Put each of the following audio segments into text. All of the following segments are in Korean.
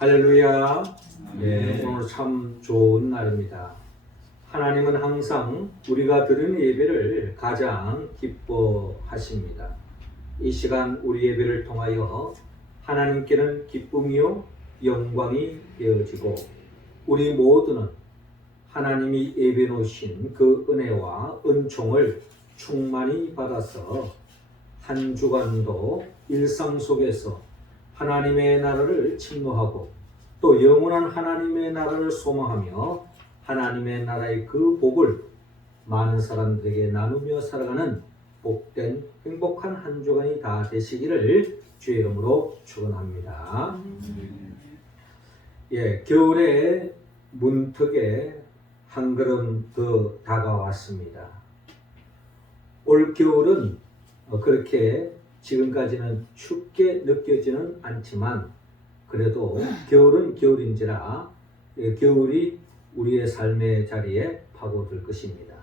할렐루야. 네, 오늘 참 좋은 날입니다. 하나님은 항상 우리가 드리는 예배를 가장 기뻐하십니다. 이 시간 우리 예배를 통하여 하나님께는 기쁨이요 영광이 되어지고 우리 모두는 하나님이 예배 놓으신 그 은혜와 은총을 충만히 받아서 한 주간도 일상 속에서 하나님의 나라를 침노하고 또 영원한 하나님의 나라를 소망하며 하나님의 나라의 그 복을 많은 사람들에게 나누며 살아가는 복된 행복한 한 주간이 다 되시기를 주의 이름으로 축원합니다. 겨울의 문턱에 한 걸음 더 다가왔습니다. 올 겨울은 그렇게 지금까지는 춥게 느껴지는 않지만 그래도 겨울은 겨울인지라 겨울이 우리의 삶의 자리에 파고들 것입니다.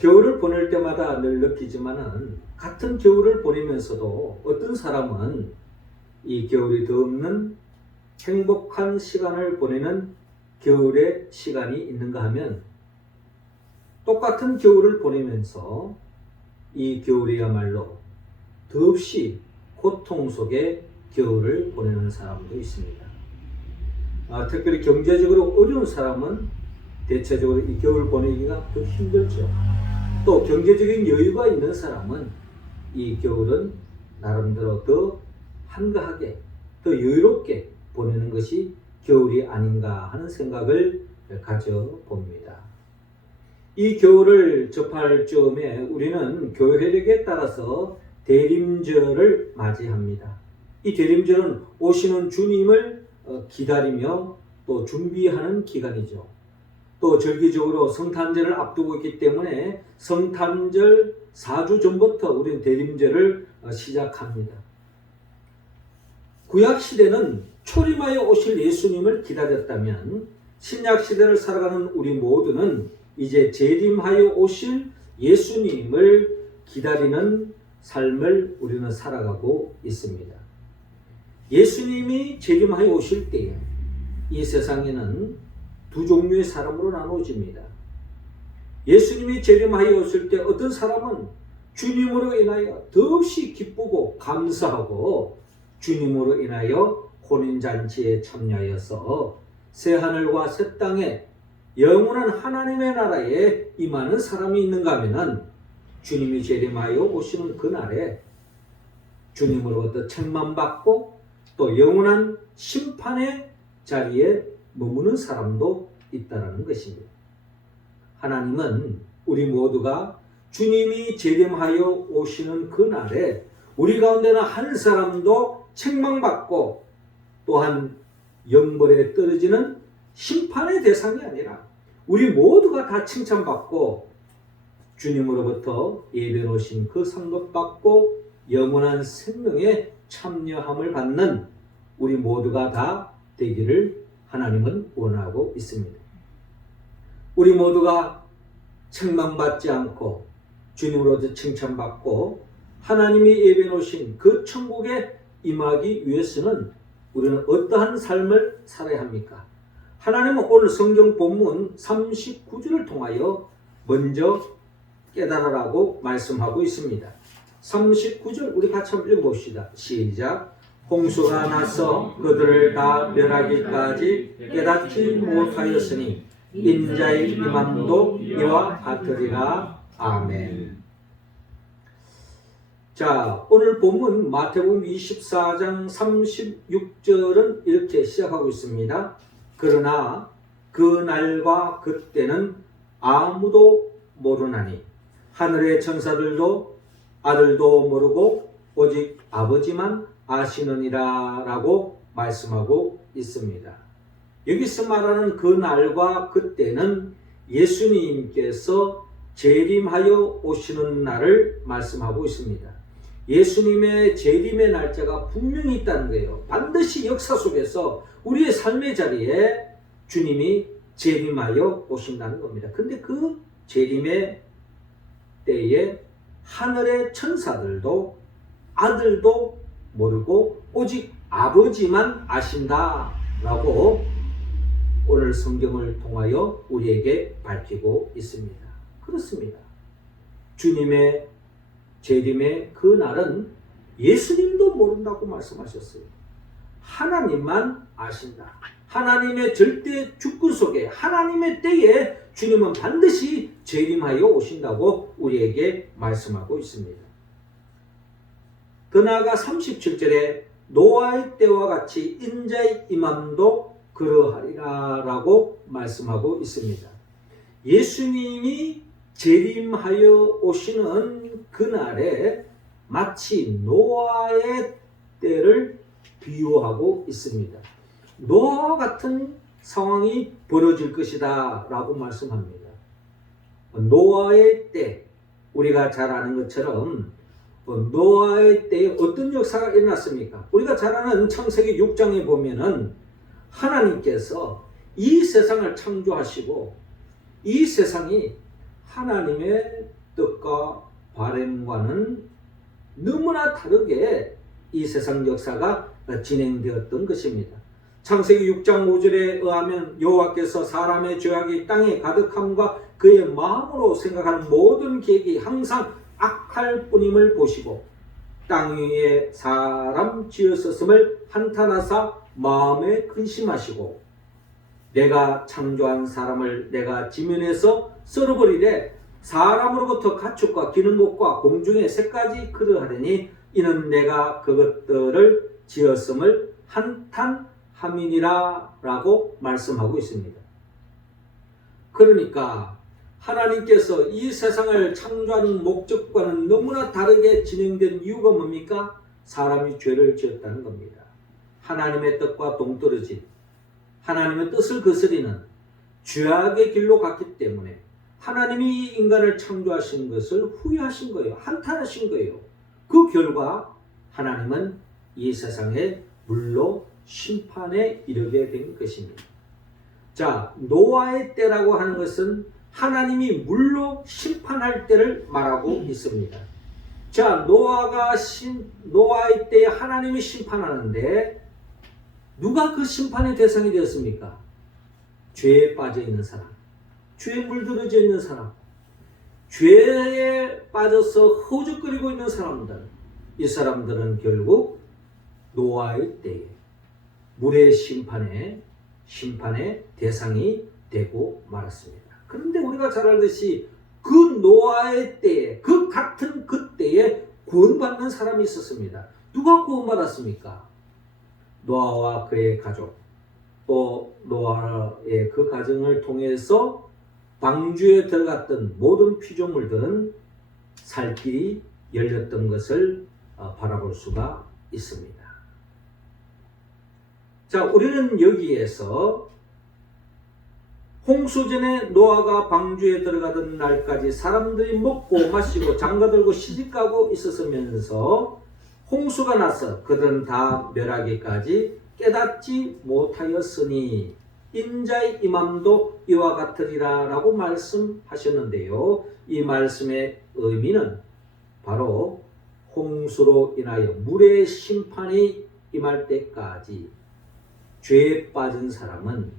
겨울을 보낼 때마다 늘 느끼지만은 같은 겨울을 보내면서도 어떤 사람은 이 겨울이 더 없는 행복한 시간을 보내는 겨울의 시간이 있는가 하면 똑같은 겨울을 보내면서 이 겨울이야말로 더없이 고통 속에 겨울을 보내는 사람도 있습니다. 특별히 경제적으로 어려운 사람은 대체적으로 이 겨울 보내기가 더 힘들죠. 또 경제적인 여유가 있는 사람은 이 겨울은 나름대로 더 한가하게, 더 여유롭게 보내는 것이 겨울이 아닌가 하는 생각을 가져봅니다. 이 겨울을 접할 즈음에 우리는 교회력에 따라서 대림절을 맞이합니다. 이 대림절은 오시는 주님을 기다리며 또 준비하는 기간이죠. 또 절기적으로 성탄절을 앞두고 있기 때문에 성탄절 4주 전부터 우리는 대림절을 시작합니다. 구약시대는 초림하여 오실 예수님을 기다렸다면 신약시대를 살아가는 우리 모두는 이제 재림하여 오실 예수님을 기다리는 삶을 우리는 살아가고 있습니다. 예수님이 재림하여 오실 때에 이 세상에는 두 종류의 사람으로 나누어집니다. 예수님이 재림하여 오실 때 어떤 사람은 주님으로 인하여 더없이 기쁘고 감사하고 주님으로 인하여 혼인잔치에 참여하여서 새하늘과 새 땅에 영원한 하나님의 나라에 임하는 사람이 있는가 하면은 주님이 재림하여 오시는 그날에 주님으로부터 책망받고 또 영원한 심판의 자리에 머무는 사람도 있다는 것입니다. 하나님은 우리 모두가 주님이 재림하여 오시는 그날에 우리 가운데는 한 사람도 책망받고 또한 영벌에 떨어지는 심판의 대상이 아니라 우리 모두가 다 칭찬받고 주님으로부터 예배 놓으신 그 상급받고 영원한 생명에 참여함을 받는 우리 모두가 다 되기를 하나님은 원하고 있습니다. 우리 모두가 책망받지 않고 주님으로부터 칭찬받고 하나님이 예배 놓으신 그 천국에 임하기 위해서는 우리는 어떠한 삶을 살아야 합니까? 하나님은 오늘 성경 본문 39절을 통하여 먼저 깨달으라고 말씀하고 있습니다. 39절 우리 같이 한번 읽어봅시다. 시작. 홍수가 나서 그들을 다 멸하기까지 깨닫지 못하였으니 인자의 임함도 이와 같으리라. 아멘. 자, 오늘 본문 마태복음 24장 36절은 이렇게 시작하고 있습니다. 그러나 그 날과 그때는 아무도 모르나니 하늘의 천사들도 아들도 모르고 오직 아버지만 아시느니라 라고 말씀하고 있습니다. 여기서 말하는 그 날과 그때는 예수님께서 재림하여 오시는 날을 말씀하고 있습니다. 예수님의 재림의 날짜가 분명히 있다는 거예요. 반드시 역사 속에서 우리의 삶의 자리에 주님이 재림하여 오신다는 겁니다. 근데 그 재림의 때에 하늘의 천사들도 아들도 모르고 오직 아버지만 아신다라고 오늘 성경을 통하여 우리에게 밝히고 있습니다. 그렇습니다. 주님의 재림의 그 날은 예수님도 모른다고 말씀하셨어요. 하나님만 아신다. 하나님의 절대 주권 속에 하나님의 때에 주님은 반드시 재림하여 오신다고 우리에게 말씀하고 있습니다. 더 나아가 37절에 노아의 때와 같이 인자의 임함도 그러하리라 라고 말씀하고 있습니다. 예수님이 재림하여 오시는 그날에 마치 노아의 때를 비유하고 있습니다. 노아와 같은 상황이 벌어질 것이다 라고 말씀합니다. 노아의 때, 우리가 잘 아는 것처럼 노아의 때에 어떤 역사가 일어났습니까? 우리가 잘 아는 창세기 6장에 보면은 하나님께서 이 세상을 창조하시고 이 세상이 하나님의 뜻과 바람과는 너무나 다르게 이 세상 역사가 진행되었던 것입니다. 창세기 6장 5절에 의하면 여호와께서 사람의 죄악이 땅에 가득함과 그의 마음으로 생각하는 모든 계획이 항상 악할 뿐임을 보시고 땅 위에 사람 지었었음을 한탄하사 마음에 근심하시고 내가 창조한 사람을 내가 지면에서 썰어버리되 사람으로부터 가축과 기는 것과 공중의 새까지 그러하리니 이는 내가 그것들을 지었음을 한탄함이니라 라고 말씀하고 있습니다. 그러니까 하나님께서 이 세상을 창조하는 목적과는 너무나 다르게 진행된 이유가 뭡니까? 사람이 죄를 지었다는 겁니다. 하나님의 뜻과 동떨어진 하나님의 뜻을 거스리는 죄악의 길로 갔기 때문에 하나님이 인간을 창조하신 것을 후회하신 거예요. 한탄하신 거예요. 그 결과 하나님은 이 세상에 물로 심판에 이르게 된 것입니다. 자, 노아의 때라고 하는 것은 하나님이 물로 심판할 때를 말하고 있습니다. 자, 노아의 때에 하나님이 심판하는데 누가 그 심판의 대상이 되었습니까? 죄에 빠져 있는 사람, 죄에 물들어져 있는 사람, 죄에 빠져서 허우적거리고 있는 사람들, 이 사람들은 결국 노아의 때에 물의 심판의 대상이 되고 말았습니다. 그런데 우리가 잘 알듯이 그 노아의 때에, 그 같은 그 때에 구원받는 사람이 있었습니다. 누가 구원받았습니까? 노아와 그의 가족, 또 노아의 그 가정을 통해서 방주에 들어갔던 모든 피조물들은 살 길이 열렸던 것을 바라볼 수가 있습니다. 자, 우리는 여기에서 홍수전에 노아가 방주에 들어가던 날까지 사람들이 먹고 마시고 장가들고 시집가고 있었으면서 홍수가 나서 그들은 다 멸하기까지 깨닫지 못하였으니 인자의 임함도 이와 같으리라 라고 말씀하셨는데요. 이 말씀의 의미는 바로 홍수로 인하여 물의 심판이 임할 때까지 죄에 빠진 사람은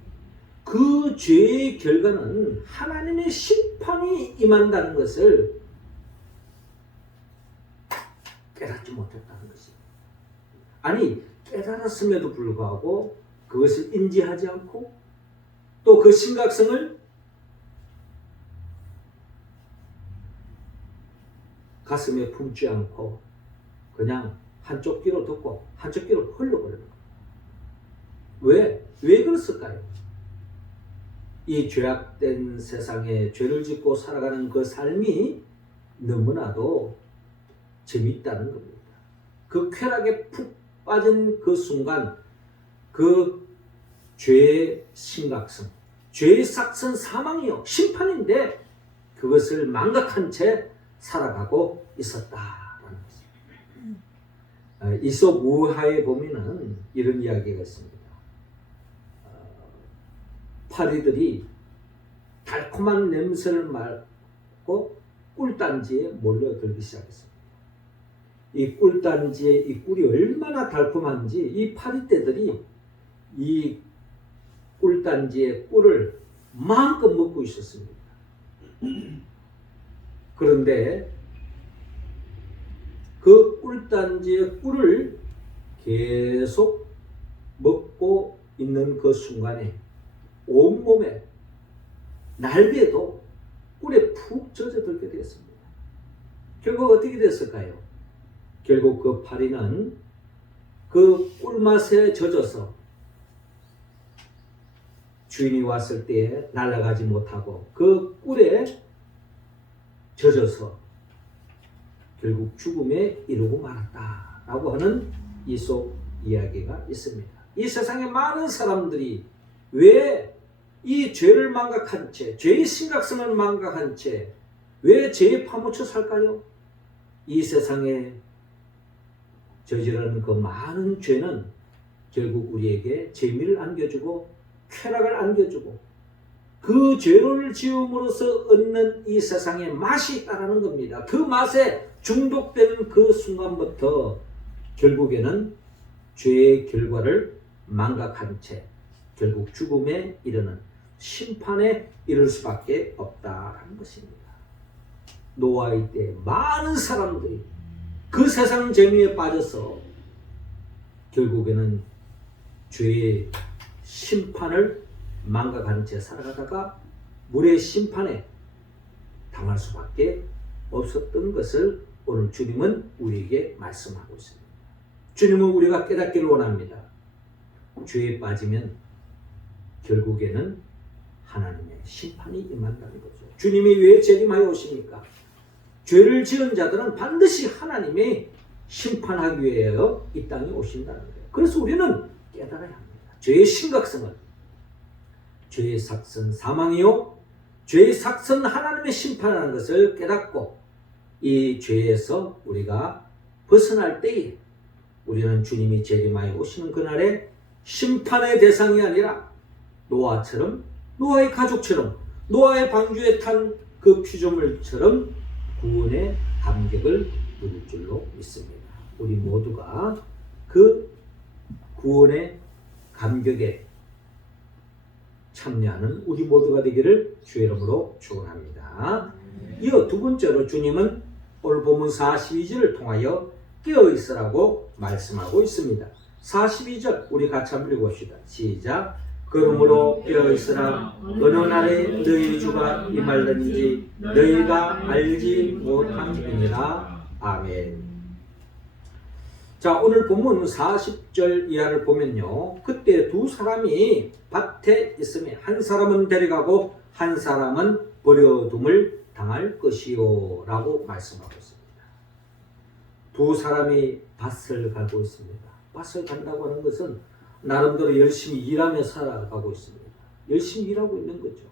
그 죄의 결과는 하나님의 심판이 임한다는 것을 깨닫지 못했다는 것입니다. 아니, 깨달았음에도 불구하고 그것을 인지하지 않고 또 그 심각성을 가슴에 품지 않고 그냥 한쪽 귀로 듣고 한쪽 귀로 흘려버려요. 왜 그랬을까요? 이 죄악된 세상에 죄를 짓고 살아가는 그 삶이 너무나도 재밌다는 겁니다. 그 쾌락에 푹 빠진 그 순간 그 죄의 심각성, 죄의 싹슨 사망이요 심판인데 그것을 망각한 채 살아가고 있었다라는 것입니다. 이솝 우화에 보면은 이런 이야기가 있습니다. 파리들이 달콤한 냄새를 맡고 꿀단지에 몰려들기 시작했습니다. 이 꿀단지의 이 꿀이 얼마나 달콤한지 이 파리떼들이 이 꿀단지의 꿀을 마음껏 먹고 있었습니다. 그런데 그 꿀단지의 꿀을 계속 먹고 있는 그 순간에 온몸에 날개도 꿀에 푹 젖어들게 되었습니다. 결국 어떻게 됐을까요? 결국 그 파리는 그 꿀맛에 젖어서 주인이 왔을 때에 날아가지 못하고 그 꿀에 젖어서 결국 죽음에 이르고 말았다라고 하는 이솝 이야기가 있습니다. 이 세상에 많은 사람들이 왜 이 죄를 망각한 채, 죄의 심각성을 망각한 채 왜 죄에 파묻혀 살까요? 이 세상에 저지르는 그 많은 죄는 결국 우리에게 재미를 안겨주고 쾌락을 안겨주고 그 죄를 지음으로써 얻는 이 세상에 맛이 있다는 겁니다. 그 맛에 중독되는 그 순간부터 결국에는 죄의 결과를 망각한 채 결국 죽음에 이르는 심판에 이를 수밖에 없다는 것입니다. 노아의 때 많은 사람들이 그 세상 재미에 빠져서 결국에는 죄의 심판을 망각한 채 살아가다가 물의 심판에 당할 수밖에 없었던 것을 오늘 주님은 우리에게 말씀하고 있습니다. 주님은 우리가 깨닫기를 원합니다. 죄에 빠지면 결국에는 하나님의 심판이 임한다는 거죠. 주님이 왜 재림하여 오십니까? 죄를 지은 자들은 반드시 하나님의 심판하기 위하여 이 땅에 오신다는 거예요. 그래서 우리는 깨달아야 합니다. 죄의 심각성을, 죄의 삭선 사망이요, 죄의 삭선 하나님의 심판하는 것을 깨닫고 이 죄에서 우리가 벗어날 때에 우리는 주님이 재림하여 오시는 그날에 심판의 대상이 아니라 노아처럼, 노아의 가족처럼, 노아의 방주에 탄 그 피조물처럼 구원의 감격을 누릴 줄로 믿습니다. 우리 모두가 그 구원의 감격에 참여하는 우리 모두가 되기를 주의 이름으로 축원합니다. 이어 두 번째로 주님은 오늘 본문 42절을 통하여 깨어있으라고 말씀하고 있습니다. 42절 우리 같이 한번 읽어봅시다. 시작. 그러므로 깨어있으라. 어느 날에 너희 주가 임할는지 너희가 알지 못함이니라. 아멘. 자, 오늘 본문 40절 이하를 보면요, 그때 두 사람이 밭에 있으며 한 사람은 데려가고 한 사람은 버려둠을 당할 것이요 라고 말씀하고 있습니다. 두 사람이 밭을 갈고 있습니다. 밭을 간다고 하는 것은 나름대로 열심히 일하며 살아가고 있습니다. 열심히 일하고 있는 거죠.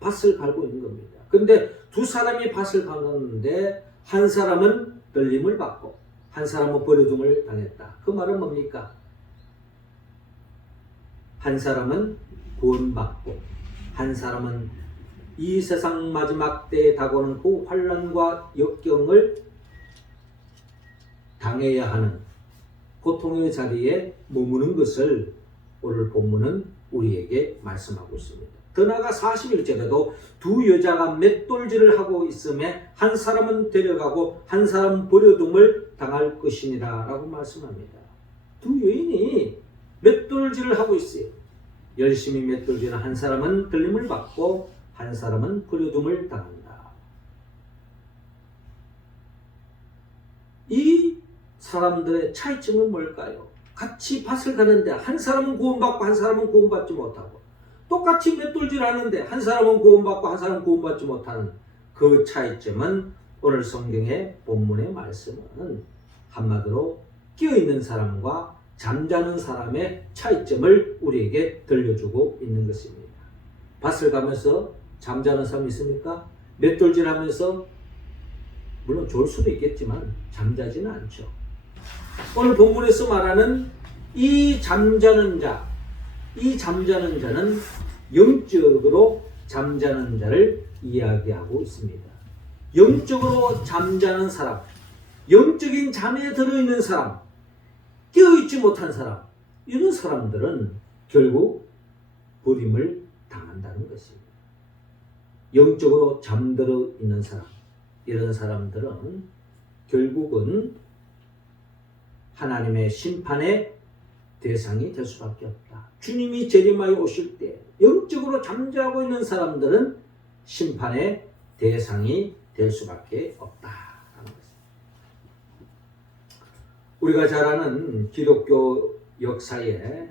밭을 갈고 있는 겁니다. 근데 두 사람이 밭을 가는데 한 사람은 떨림을 받고 한 사람은 버려둠을 당했다. 그 말은 뭡니까? 한 사람은 구원받고 한 사람은 이 세상 마지막 때에 다가오는 그 환난과 역경을 당해야 하는 고통의 자리에 머무는 것을 오늘 본문은 우리에게 말씀하고 있습니다. 더 나아가 41절에도 두 여자가 맷돌질을 하고 있음에 한 사람은 데려가고 한 사람은 버려둠을 당할 것이니라 라고 말씀합니다. 두 여인이 맷돌질을 하고 있어요. 열심히 맷돌질은 한 사람은 들림을 받고 한 사람은 버려둠을 당한다. 이 사람들의 차이점은 뭘까요? 같이 밭을 가는데 한 사람은 구원받고 한 사람은 구원받지 못하고, 똑같이 맷돌질 하는데 한 사람은 구원받고 한 사람은 구원받지 못하는 그 차이점은 오늘 성경의 본문의 말씀은 한마디로 깨어있는 사람과 잠자는 사람의 차이점을 우리에게 들려주고 있는 것입니다. 밭을 가면서 잠자는 사람이 있습니까? 맷돌질 하면서 물론 좋을 수도 있겠지만 잠자지는 않죠. 오늘 본문에서 말하는 이 잠자는 자는 영적으로 잠자는 자를 이야기하고 있습니다. 영적으로 잠자는 사람, 영적인 잠에 들어있는 사람, 깨어있지 못한 사람, 이런 사람들은 결국 버림을 당한다는 것입니다. 영적으로 잠들어 있는 사람, 이런 사람들은 결국은 하나님의 심판의 대상이 될 수밖에 없다. 주님이 재림하여 오실 때 영적으로 잠자고 있는 사람들은 심판의 대상이 될 수밖에 없다라는 것입니다. 우리가 잘 아는 기독교 역사의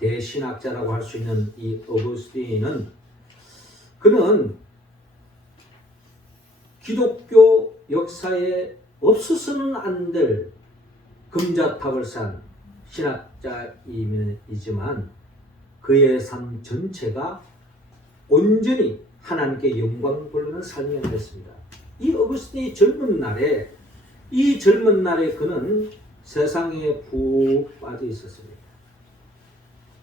대신학자라고 할 수 있는 이 어거스틴은 그는 기독교 역사에 없어서는 안 될 금자탑을 쌓은 신학자이지만 그의 삶 전체가 온전히 하나님께 영광을 돌리는 삶이었습니다. 이 어거스틴이 젊은 날에 그는 세상에 푹 빠져 있었습니다.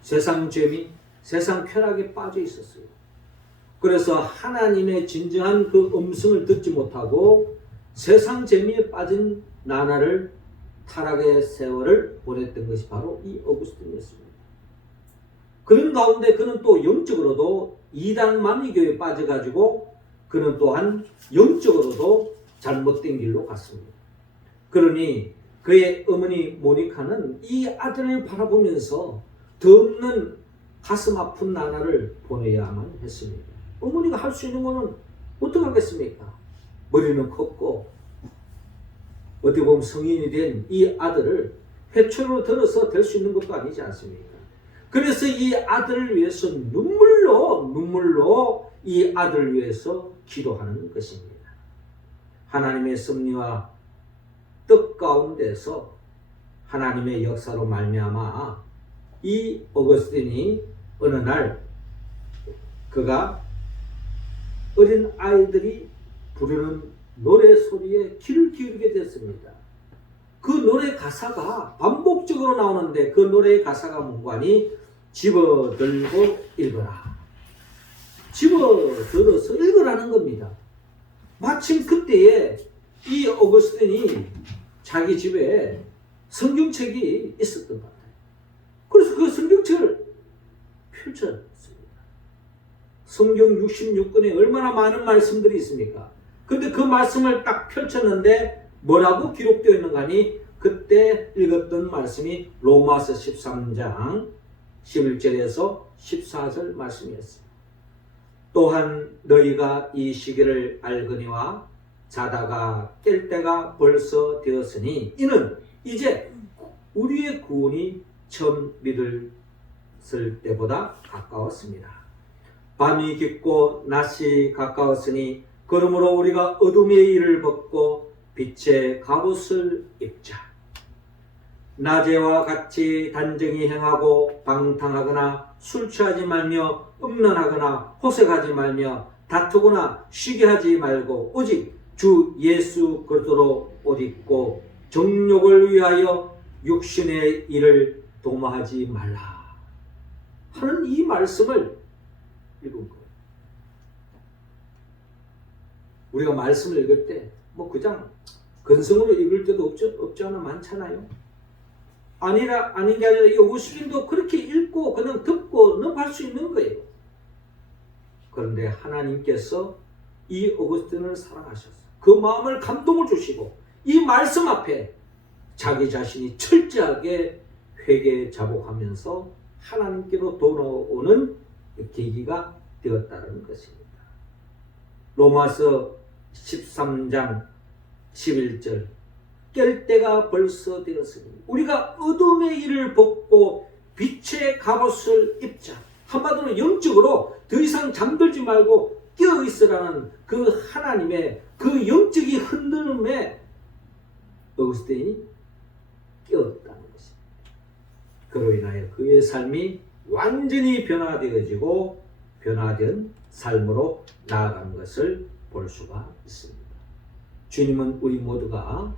세상 재미, 세상 쾌락에 빠져 있었어요. 그래서 하나님의 진정한 그 음성을 듣지 못하고 세상 재미에 빠진 나날을 타락의 세월을 보냈던 것이 바로 이 어거스틴이었습니다. 그런 가운데 그는 또 영적으로도 이단 만리교에 빠져가지고 그는 또한 영적으로도 잘못된 길로 갔습니다. 그러니 그의 어머니 모니카는 이 아들을 바라보면서 더 없는 가슴 아픈 나날을 보내야만 했습니다. 어머니가 할 수 있는 것은 어떻게 하겠습니까? 머리는 컸고 어떻게 보면 성인이 된 이 아들을 회초로 들어서 될 수 있는 것도 아니지 않습니까? 그래서 이 아들을 위해서 눈물로 이 아들을 위해서 기도하는 것입니다. 하나님의 섭리와 뜻 가운데서 하나님의 역사로 말미암아 이 어거스틴이 어느 날 그가 어린 아이들이 부르는 노래 소리에 귀를 기울이게 됐습니다. 그 노래 가사가 반복적으로 나오는데 그 노래의 가사가 뭔가니 집어들고 읽어라. 집어들어서 읽으라는 겁니다. 마침 그때에 이 어거스틴이 자기 집에 성경책이 있었던 것 같아요. 그래서 그 성경책을 펼쳤습니다. 성경 66권에 얼마나 많은 말씀들이 있습니까? 근데 그 말씀을 딱 펼쳤는데 뭐라고 기록되어 있는가 하니 그때 읽었던 말씀이 로마서 13장 11절에서 14절 말씀이었습니다. 또한 너희가 이 시기를 알거니와 자다가 깰 때가 벌써 되었으니 이는 이제 우리의 구원이 처음 믿을 때보다 가까웠습니다. 밤이 깊고 낮이 가까웠으니 그러므로 우리가 어둠의 일을 벗고 빛의 갑옷을 입자. 낮에와 같이 단정히 행하고 방탕하거나 술 취하지 말며 음란하거나 호색하지 말며 다투거나 쉬게 하지 말고 오직 주 예수 그리스도로 옷 입고 정욕을 위하여 육신의 일을 도모하지 말라 하는 이 말씀을 읽은 거예요. 우리가 말씀을 읽을 때 뭐 그냥 근성으로 읽을 때도 없지 않아 많잖아요. 아닌 게 아니라 이 어거스틴도 그렇게 읽고 그냥 듣고 넘어갈 수 있는 거예요. 그런데 하나님께서 이 어거스틴을 사랑하셨어요. 그 마음을 감동을 주시고 이 말씀 앞에 자기 자신이 철저하게 회개 자복하면서 하나님께로 돌아오는 계기가 되었다는 것입니다. 로마서 13장 11절 깰 때가 벌써 되었으니 우리가 어둠의 일을 벗고 빛의 갑옷을 입자. 한마디로 영적으로 더 이상 잠들지 말고 깨어있으라는 그 하나님의 그 영적인 흔들림에 어거스틴이 깨었다는 것입니다. 그로 인하여 그의 삶이 완전히 변화되어지고 변화된 삶으로 나아간 것을 볼 수가 있습니다. 주님은 우리 모두가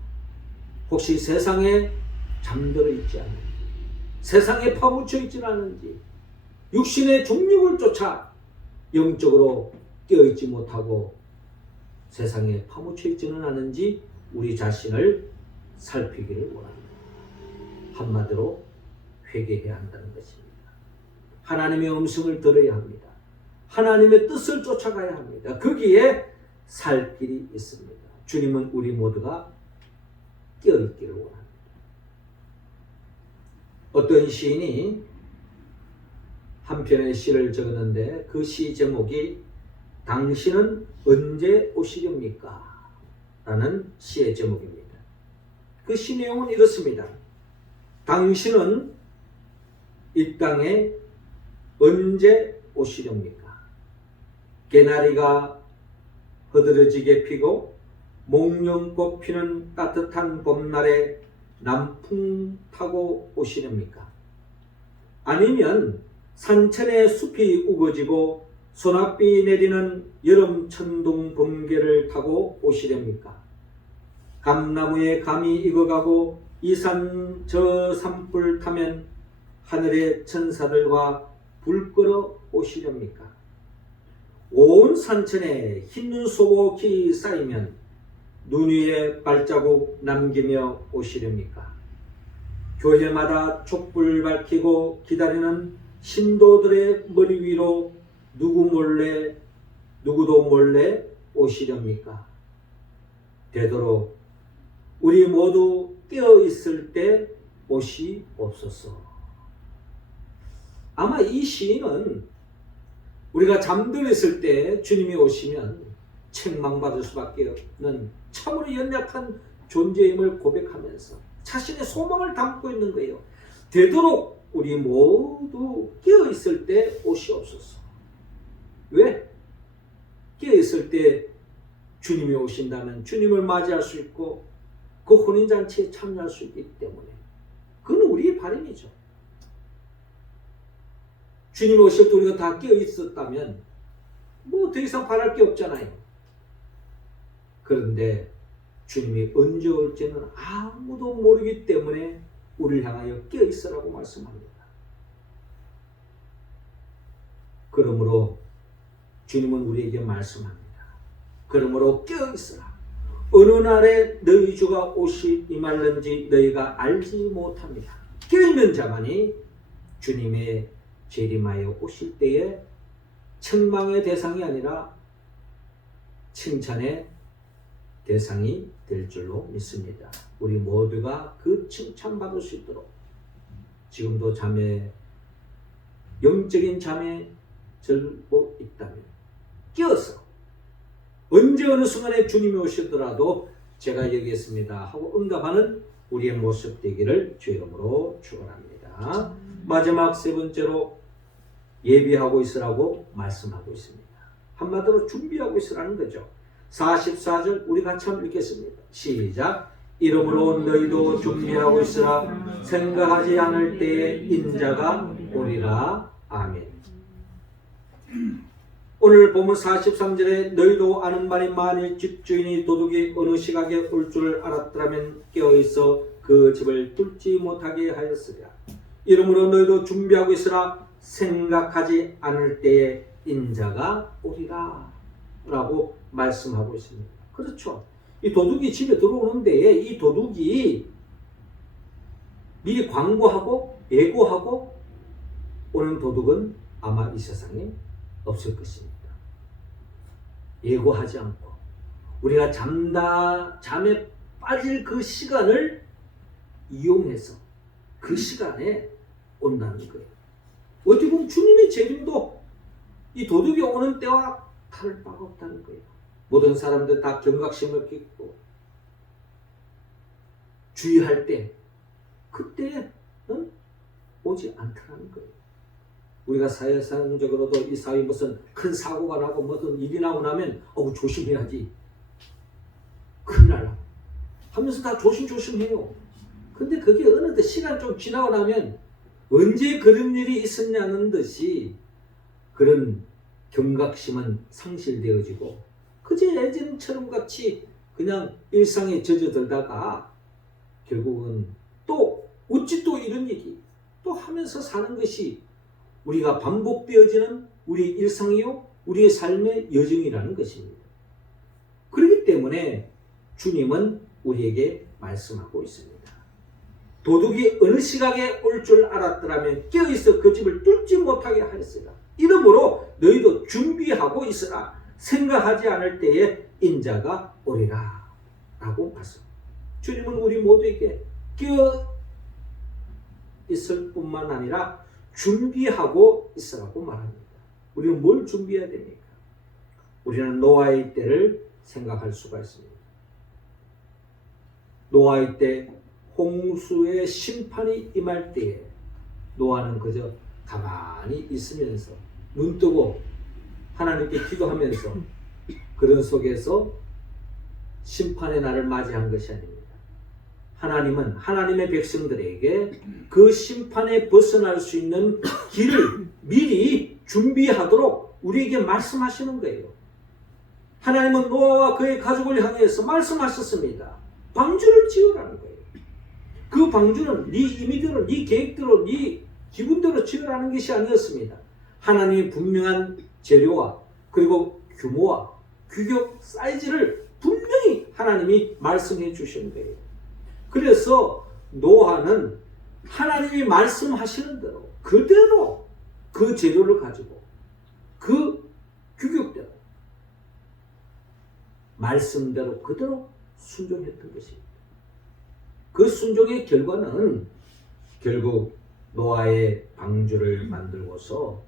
혹시 세상에 잠들어 있지 않은지, 세상에 파묻혀 있지 않은지, 육신의 종육을 쫓아 영적으로 깨어있지 못하고 세상에 파묻혀 있지는 않은지 우리 자신을 살피기를 원합니다. 한마디로 회개해야 한다는 것입니다. 하나님의 음성을 들어야 합니다. 하나님의 뜻을 쫓아가야 합니다. 거기에 살 길이 있습니다. 주님은 우리 모두가 깨어있기를 원합니다. 어떤 시인이 한 편의 시를 적었는데 그 시 제목이 당신은 언제 오시렵니까? 라는 시의 제목입니다. 그 시 내용은 이렇습니다. 당신은 이 땅에 언제 오시렵니까? 개나리가 허드러지게 피고 목련꽃 피는 따뜻한 봄날에 남풍 타고 오시렵니까? 아니면 산천의 숲이 우거지고 소낙비 내리는 여름 천둥 번개를 타고 오시렵니까? 감나무에 감이 익어가고 이 산 저 산불 타면 하늘의 천사들과 불 끌어 오시렵니까? 온 산천에 흰 소복이 쌓이면 눈 위에 발자국 남기며 오시렵니까? 교회마다 촛불 밝히고 기다리는 신도들의 머리 위로 누구도 몰래 오시렵니까? 되도록 우리 모두 깨어 있을 때 오시옵소서. 아마 이 시인은 우리가 잠들어 있을 때 주님이 오시면 책망받을 수밖에 없는 참으로 연약한 존재임을 고백하면서 자신의 소망을 담고 있는 거예요. 되도록 우리 모두 깨어 있을 때 오시옵소서. 왜? 깨어 있을 때 주님이 오신다면 주님을 맞이할 수 있고 그 혼인잔치에 참여할 수 있기 때문에 그건 우리의 바람이죠. 주님이 오실 때 우리가 다 깨어 있었다면 뭐 더 이상 바랄 게 없잖아요. 그런데 주님이 언제 올지는 아무도 모르기 때문에 우리를 향하여 깨어 있으라고 말씀합니다. 그러므로 주님은 우리에게 말씀합니다. 그러므로 깨어 있으라. 어느 날에 너희 주가 임할는지 너희가 알지 못합니다. 깨어있는 자만이 주님의 재림하여 오실 때에 책망의 대상이 아니라 칭찬의 대상이 될 줄로 믿습니다. 우리 모두가 그 칭찬받을 수 있도록 지금도 영적인 잠에 절고 있다면 깨어서 언제 어느 순간에 주님이 오시더라도 제가 여기 있습니다 하고 응답하는 우리의 모습 되기를 주 이름으로 축원합니다. 마지막 세 번째로 예비하고 있으라고 말씀하고 있습니다. 한마디로 준비하고 있으라는 거죠. 44절 우리 같이 한번 읽겠습니다. 시작. 이러므로 너희도 준비하고 있으라. 생각하지 않을 때에 인자가 오리라. 아멘. 오늘 보면 43절에 너희도 아는 말이 만일 집주인이 도둑이 어느 시각에 올 줄을 알았더라면 깨어있어 그 집을 뚫지 못하게 하였으랴. 이러므로 너희도 준비하고 있으라. 생각하지 않을 때에 인자가 오리라 라고 말씀하고 있습니다. 그렇죠. 이 도둑이 집에 들어오는 데에 이 도둑이 미리 광고하고 예고하고 오는 도둑은 아마 이 세상에 없을 것입니다. 예고하지 않고 우리가 잠에 빠질 그 시간을 이용해서 그 시간에 온다는 거예요. 어떻게 보면 주님의 재림도 이 도둑이 오는 때와 다를 바가 없다는 거예요. 모든 사람들 다 경각심을 갖고 주의할 때 그때는 오지 않더라는 거예요. 우리가 사회상적으로도 이 사회 무슨 큰 사고가 나고 무슨 일이 나고 나면 조심해야지. 큰일 날라 하면서 다 조심해요. 근데 그게 어느덧 시간 좀 지나고 나면 언제 그런 일이 있었냐는 듯이 그런 경각심은 상실되어지고 그저 예전처럼 같이 그냥 일상에 젖어들다가 결국은 또 어찌 또 이런 얘기 또 하면서 사는 것이 우리가 반복되어지는 우리의 일상이요 우리의 삶의 여정이라는 것입니다. 그렇기 때문에 주님은 우리에게 말씀하고 있습니다. 도둑이 어느 시각에 올 줄 알았더라면 깨어있어 그 집을 뚫지 못하게 하였으라. 이러므로 너희도 준비하고 있으라. 생각하지 않을 때에 인자가 오리라. 라고 말씀. 주님은 우리 모두에게 깨어 있을 뿐만 아니라 준비하고 있으라고 말합니다. 우리는 뭘 준비해야 됩니까? 우리는 노아의 때를 생각할 수가 있습니다. 노아의 때 홍수의 심판이 임할 때에 노아는 그저 가만히 있으면서 눈 뜨고 하나님께 기도하면서 그런 속에서 심판의 날을 맞이한 것이 아닙니다. 하나님은 하나님의 백성들에게 그 심판에 벗어날 수 있는 길을 미리 준비하도록 우리에게 말씀하시는 거예요. 하나님은 노아와 그의 가족을 향해서 말씀하셨습니다. 방주를 지으라는 거예요. 그 방주는 네 임의대로, 네 계획대로, 네 기분대로 지으라는 것이 아니었습니다. 하나님의 분명한 재료와 그리고 규모와 규격, 사이즈를 분명히 하나님이 말씀해 주신 거예요. 그래서 노아는 하나님이 말씀하시는 대로 그대로 그 재료를 가지고 그 규격대로 말씀대로 그대로 순종했던 것입니다. 그 순종의 결과는 결국 노아의 방주를 만들고서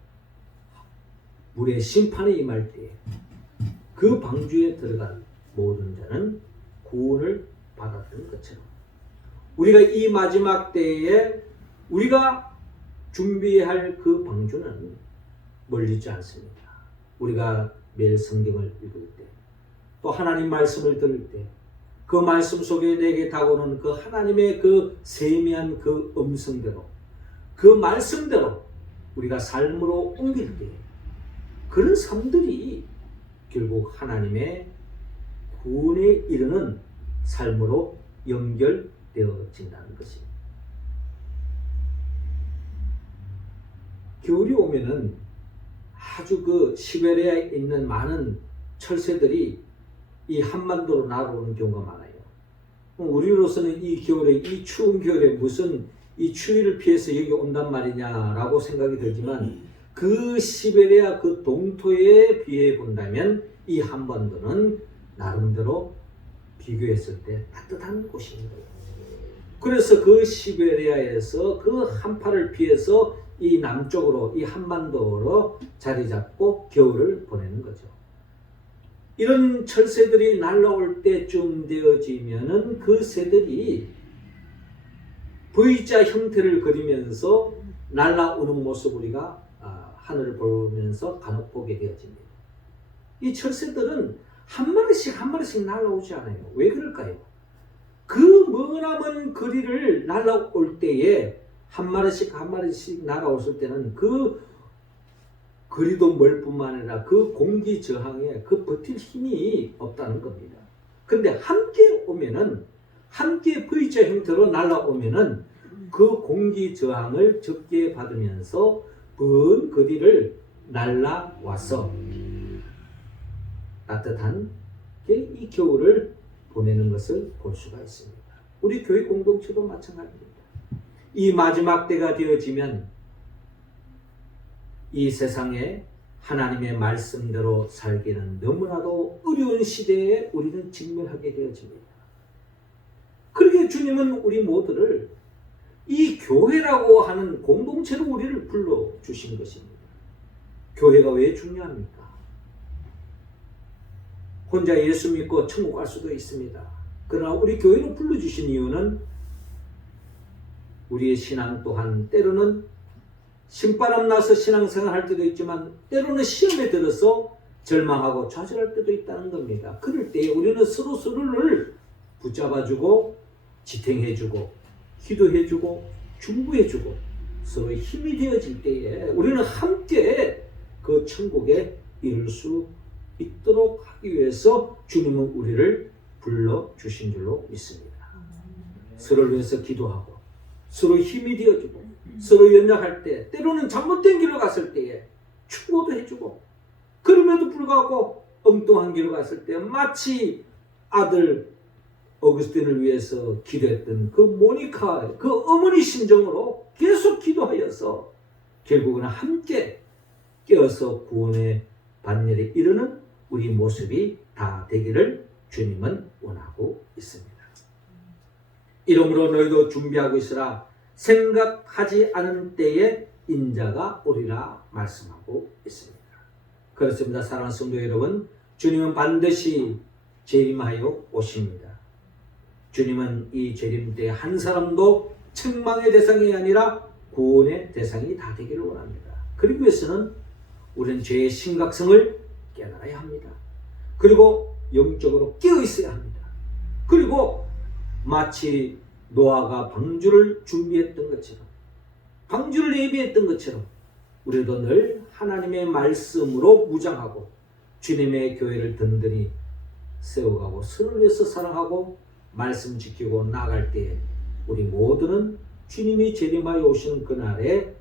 물의 심판이 임할 때에 그 방주에 들어간 모든 자는 구원을 받았던 것처럼 우리가 이 마지막 때에 우리가 준비할 그 방주는 멀리지 않습니다. 우리가 매일 성경을 읽을 때 또 하나님 말씀을 들을 때 그 말씀 속에 내게 다가오는 그 하나님의 그 세미한 그 음성대로 그 말씀대로 우리가 삶으로 옮길 때 그런 삶들이 결국 하나님의 구원에 이르는 삶으로 연결되어진다는 것입니다. 겨울이 오면은 아주 그 시베리아에 있는 많은 철새들이 이 한반도로 날아오는 경우가 많아요. 우리로서는 이 겨울에, 이 추운 겨울에 무슨 이 추위를 피해서 여기 온단 말이냐라고 생각이 들지만 그 시베리아 그 동토에 비해 본다면 이 한반도는 나름대로 비교했을 때 따뜻한 곳입니다. 그래서 그 시베리아에서 그 한파를 피해서 이 남쪽으로 이 한반도로 자리 잡고 겨울을 보내는 거죠. 이런 철새들이 날아올 때쯤 되어지면은 그 새들이 V자 형태를 그리면서 날아오는 모습 우리가 하늘을 보면서 간혹 보게 되어집니다. 이 철새들은 한 마리씩 날아오지 않아요. 왜 그럴까요? 그 머나먼 거리를 날아올 때에 한 마리씩 날아왔을 때는 그 거리도 멀 뿐만 아니라 그 공기 저항에 그 버틸 힘이 없다는 겁니다. 그런데 함께 오면은 함께 V자 형태로 날아오면은 그 공기 저항을 적게 받으면서 먼 거리를 날아와서 따뜻한 이 겨울을 보내는 것을 볼 수가 있습니다. 우리 교회 공동체도 마찬가지입니다. 이 마지막 때가 되어지면 이 세상에 하나님의 말씀대로 살기는 너무나도 어려운 시대에 우리는 직면하게 되어집니다. 그러기에 주님은 우리 모두를 이 교회라고 하는 공동체로 우리를 불러주신 것입니다. 교회가 왜 중요합니까? 혼자 예수 믿고 천국 갈 수도 있습니다. 그러나 우리 교회로 불러주신 이유는 우리의 신앙 또한 때로는 신바람 나서 신앙생활 할 때도 있지만 때로는 시험에 들어서 절망하고 좌절할 때도 있다는 겁니다. 그럴 때 우리는 서로를 붙잡아주고 지탱해주고 기도해주고 중보해주고 서로 힘이 되어질 때에 우리는 함께 그 천국에 이룰 수 있도록 하기 위해서 주님은 우리를 불러주신 줄로 믿습니다. 서로를 위해서 기도하고 서로 힘이 되어주고 서로 연락할 때 때로는 잘못된 길로 갔을 때에 충고도 해주고 그럼에도 불구하고 엉뚱한 길로 갔을 때 마치 아들 어거스틴을 위해서 기도했던 그 모니카, 그 어머니 심정으로 계속 기도하여서 결국은 함께 깨어서 구원의 반열에 이르는 우리 모습이 다 되기를 주님은 원하고 있습니다. 이러므로 너희도 준비하고 있으라. 생각하지 않은 때에 인자가 오리라 말씀하고 있습니다. 그렇습니다. 사랑하는 성도 여러분, 주님은 반드시 재림하여 오십니다. 주님은 이 재림 때 한 사람도 책망의 대상이 아니라 구원의 대상이 다 되기를 원합니다. 그러기 위해서는 우리는 죄의 심각성을 깨달아야 합니다. 그리고 영적으로 깨어 있어야 합니다. 그리고 마치 노아가 방주를 준비했던 것처럼, 방주를 예비했던 것처럼 우리도 늘 하나님의 말씀으로 무장하고 주님의 교회를 든든히 세워가고 서로를 위해서 사랑하고 말씀 지키고 나아갈 때에 우리 모두는 주님이 재림하여 오시는 그날에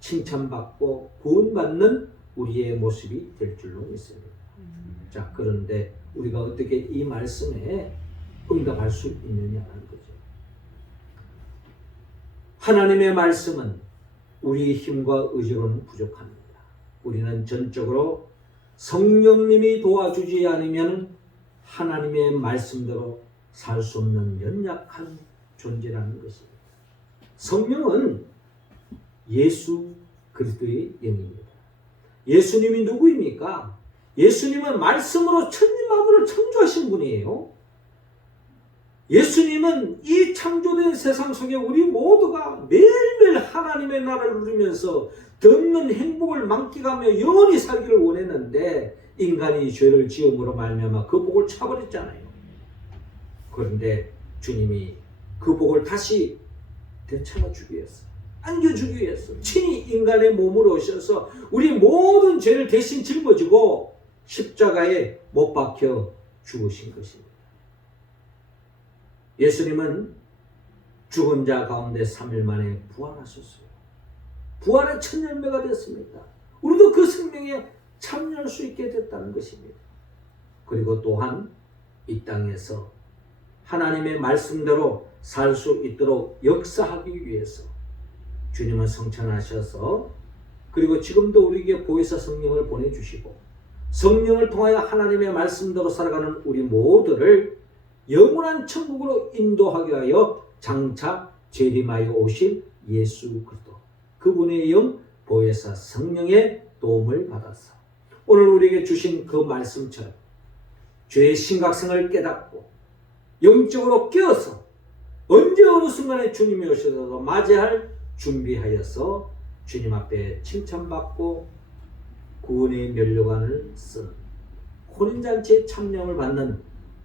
칭찬받고 구원받는 우리의 모습이 될 줄로 믿습니다. 자, 그런데 우리가 어떻게 이 말씀에 응답할 수 있느냐는 거죠. 하나님의 말씀은 우리 힘과 의지로는 부족합니다. 우리는 전적으로 성령님이 도와주지 않으면 하나님의 말씀대로 살 수 없는 연약한 존재라는 것입니다. 성령은 예수 그리스도의 영입니다. 예수님이 누구입니까? 예수님은 말씀으로 천지 만물을 창조하신 분이에요. 예수님은 이 창조된 세상 속에 우리 모두가 매일매일 하나님의 나라를 누리면서 덧없는 행복을 만끽하며 영원히 살기를 원했는데 인간이 죄를 지음으로 말미암아 그 복을 차버렸잖아요. 그런데 주님이 그 복을 다시 되찾아주기 위해서, 안겨주기 위해서 친히 인간의 몸으로 오셔서 우리 모든 죄를 대신 짊어지고 십자가에 못 박혀 죽으신 것입니다. 예수님은 죽은 자 가운데 3일 만에 부활하셨어요. 부활의 첫 열매가 됐습니다. 우리도 그 생명에 참여할 수 있게 됐다는 것입니다. 그리고 또한 이 땅에서 하나님의 말씀대로 살 수 있도록 역사하기 위해서 주님은 성천하셔서 그리고 지금도 우리에게 보혜사 성령을 보내주시고 성령을 통하여 하나님의 말씀대로 살아가는 우리 모두를 영원한 천국으로 인도하게 하여 장차 재림하여 오신 예수 그리스도 그분의 영 보혜사 성령의 도움을 받아서 오늘 우리에게 주신 그 말씀처럼 죄의 심각성을 깨닫고 영적으로 깨어서 언제 어느 순간에 주님이 오셔서 맞이할 준비하여서 주님 앞에 칭찬받고 구원의 면류관을 쓴 혼인잔치의 참여를 받는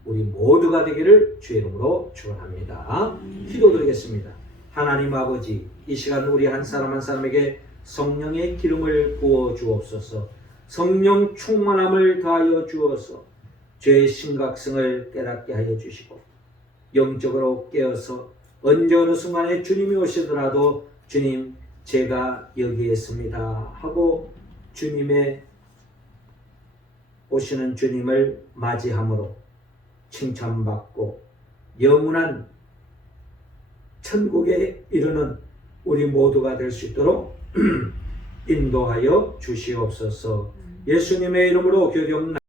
우리 모두가 되기를 주의 이름으로 축원합니다. 기도드리겠습니다. 하나님 아버지, 이 시간 우리 한 사람 한 사람에게 성령의 기름을 부어 주옵소서. 성령 충만함을 더하여 주어서 죄의 심각성을 깨닫게 하여 주시고 영적으로 깨어서 언제 어느 순간에 주님이 오시더라도 주님 제가 여기에 있습니다 하고 주님의 오시는 주님을 맞이함으로 칭찬받고 영원한 천국에 이르는 우리 모두가 될 수 있도록 인도하여 주시옵소서. 예수님의 이름으로 기도드립니다.